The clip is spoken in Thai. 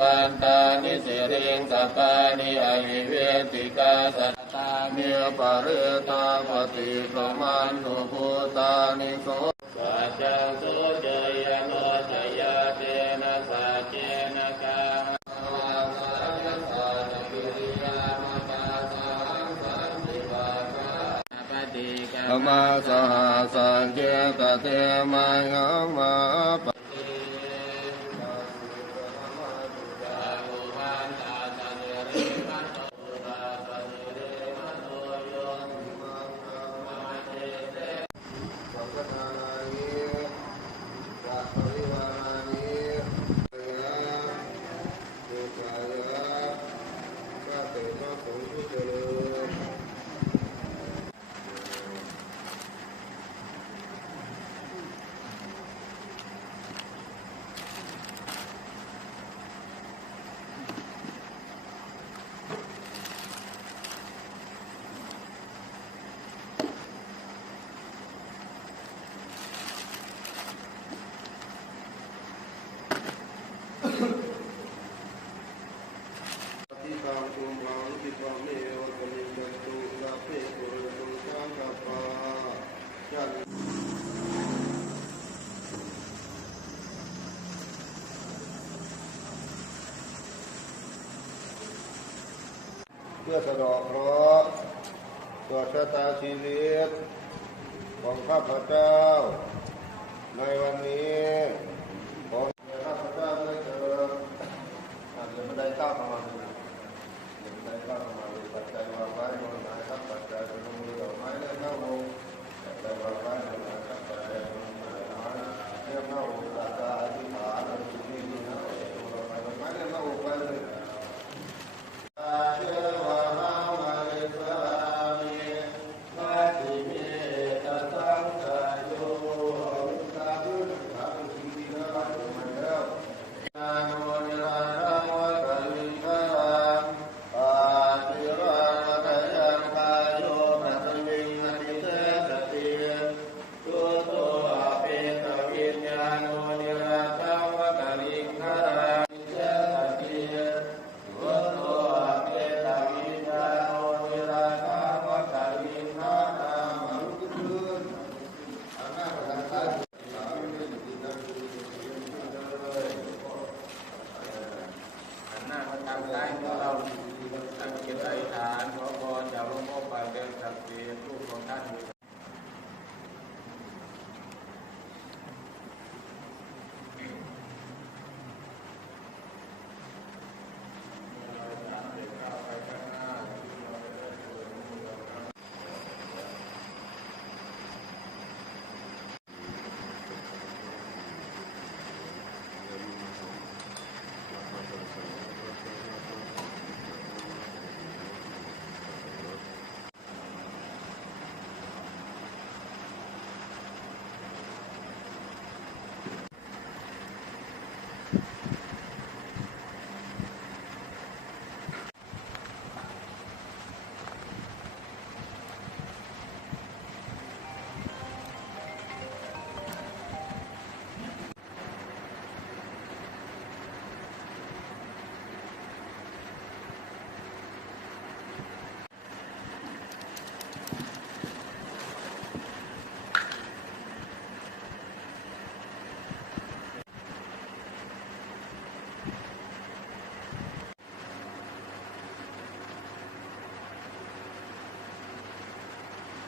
วันตานิสิริงสัปปานิอหิเวติกาสัตตาเมปะเรตาปฏิปมันตุภูตานิโสสัจจังสุจยโนจยเตนะสัจเจนะกาธรรมะสหสังเกตเตมังหมะเพื่อสะดอกเคราะห์ต่อชะตาชีวิตของข้าพเจ้าในวันนี้ขอให้ข้าพเจ้าได้เจริญบันไดก้าวเข้ามาเลยบันไดก้าวเข้ามาเลยปัจจัยวางไว้บนไหนครับปัจจัยเป็นมือดอกไม้เลี้ยงเข้าองค์ปัจจัยวางไว้บนไหนครับปัจจัยเป็นมือดอกไม้เลี้ยงเข้าองค์ตาตาอธิษฐานอธิษฐานนี่นะดอกไม้เลี้ยงเข้าองค์ไปเลย